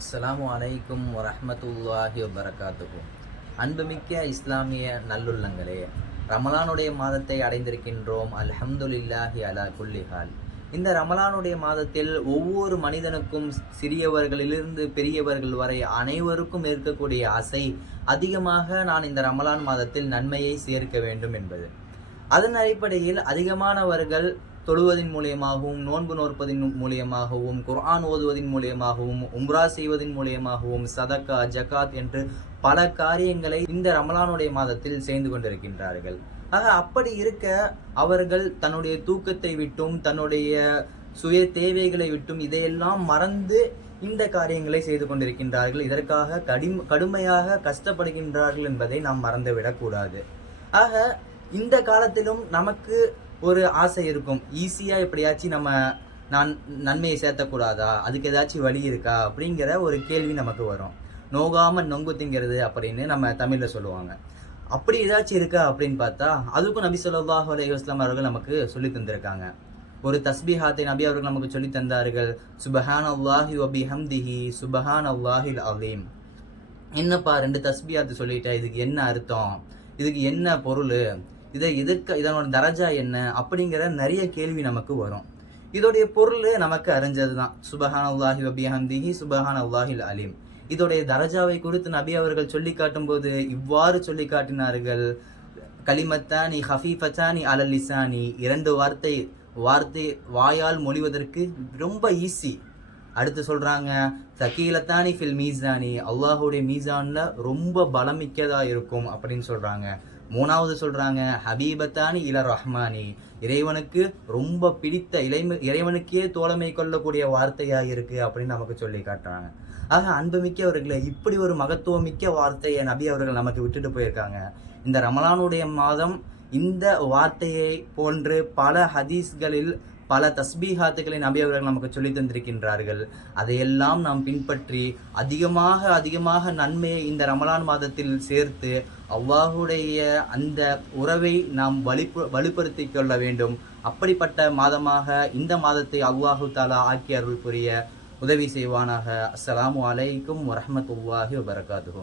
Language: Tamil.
அஸ்ஸலாமு அலைக்கும் வரஹ்மத்துல்லாஹி வபரகாத்துஹு. அன்புமிக்க இஸ்லாமிய நல்லுள்ளங்களே, ரமலானுடைய மாதத்தை அடைந்திருக்கின்றோம். அல்ஹம்துலில்லாஹி அலா குல்லி ஹால். இந்த ரமலானுடைய மாதத்தில் ஒவ்வொரு மனிதனுக்கும், சிறியவர்களிலிருந்து பெரியவர்கள் வரை அனைவருக்கும் இருக்கக்கூடிய ஆசை அதிகமாக நான் இந்த ரமலான் மாதத்தில் நன்மையை சேர்க்க வேண்டும் என்பது. அதன் அடிப்படையில் அதிகமானவர்கள் தொழுவதின் மூலியமாகவும், நோன்பு நோற்பதின் மூலியமாகவும், குர்ஆன் ஓதுவதின் மூலியமாகவும், உம்ரா செய்வதன் மூலியமாகவும், சதக்கா, ஜகாத் என்று பல காரியங்களை இந்த ரமலானுடைய மாதத்தில் செய்து கொண்டிருக்கின்றார்கள். ஆக அப்படி இருக்க அவர்கள் தன்னுடைய தூக்கத்தை விட்டும், தன்னுடைய சுய தேவைகளை விட்டும் இதையெல்லாம் மறந்து இந்த காரியங்களை செய்து கொண்டிருக்கின்றார்கள். இதற்காக கடுமையாக கஷ்டப்படுகின்றார்கள் என்பதை நாம் மறந்துவிடக் கூடாது. ஆக இந்த காலத்திலும் நமக்கு ஒரு ஆசை இருக்கும். ஈஸியா எப்படியாச்சும் நான் நன்மையை சேர்த்தக்கூடாதா, அதுக்கு ஏதாச்சும் வழி இருக்கா அப்படிங்கிற ஒரு கேள்வி நமக்கு வரும். நோகாம நொங்கு திங்கிறது அப்படின்னு நம்ம தமிழ்ல சொல்லுவாங்க. அப்படி ஏதாச்சும் இருக்கா அப்படின்னு பார்த்தா அதுக்கும் நபி ஸல்லல்லாஹு அலைஹி வஸல்லம் அவர்கள் நமக்கு சொல்லி தந்திருக்காங்க. ஒரு தஸ்பீஹாத்தை நபி அவர்கள் நமக்கு சொல்லி தந்தார்கள். சுபஹானல்லாஹி வ பிஹம்திஹி சுபஹானல்லாஹில் அலீம். என்னப்பா 2 தஸ்பீஹாத்து சொல்லிட்டா, இதுக்கு என்ன அர்த்தம், இதுக்கு என்ன பொருள், இதனோட தரஜா என்ன அப்படிங்கிற நிறைய கேள்வி நமக்கு வரும். இதோடைய பொருள் நமக்கு அறிஞ்சதுதான். சுபஹானல்லாஹி வ பிஹம்திஹி சுபஹானல்லாஹில் அலீம். இதோடைய தரஜாவை குறித்து நபி அவர்கள் சொல்லி காட்டும் போது இவ்வாறு சொல்லி காட்டினார்கள். கலிமத்தானி ஹஃபீஃபத்தானி அலல் லிசானி. 2 வார்த்தை வாயால் மொழிவதற்கு ரொம்ப ஈஸி. அடுத்து சொல்றாங்க தகீலத்தானி ஃபில் மீசானி. அல்லாஹுடைய மீசான்ல ரொம்ப பலமிக்கதா இருக்கும் அப்படின்னு சொல்றாங்க. 3வது சொல்றாங்க ஹபீபத்தானி இல ரஹ்மானி. இறைவனுக்கு ரொம்ப பிடித்த, இறைவனுக்கே தோழமை கொள்ளக்கூடிய வார்த்தையா இருக்கு அப்படின்னு நமக்கு சொல்லி காட்டுறாங்க. ஆக அன்புமிக்கவர்களை, இப்படி ஒரு மகத்துவமிக்க வார்த்தையை நபி அவர்கள் நமக்கு விட்டுட்டு போயிருக்காங்க. இந்த ரமலானுடைய மாதம் இந்த வார்த்தையை போன்று பல ஹதீஸ்களில் பல தஸ்பீஹாத்துக்களை நபி அவர்கள் நமக்கு சொல்லி தந்திருக்கின்றார்கள். அதையெல்லாம் நாம் பின்பற்றி அதிகமாக நன்மையை இந்த ரமலான் மாதத்தில் சேர்த்து அல்லாஹுடைய அந்த உறவை நாம் வலுப்படுத்திக் கொள்ள வேண்டும். அப்படிப்பட்ட மாதமாக இந்த மாதத்தை அல்லாஹு தாலா ஆக்கி அருள் புரிய உதவி செய்வானாக. அஸ்ஸலாமு அலைக்கும் வரஹ்மத்துல்லாஹி வபரகாத்துஹு.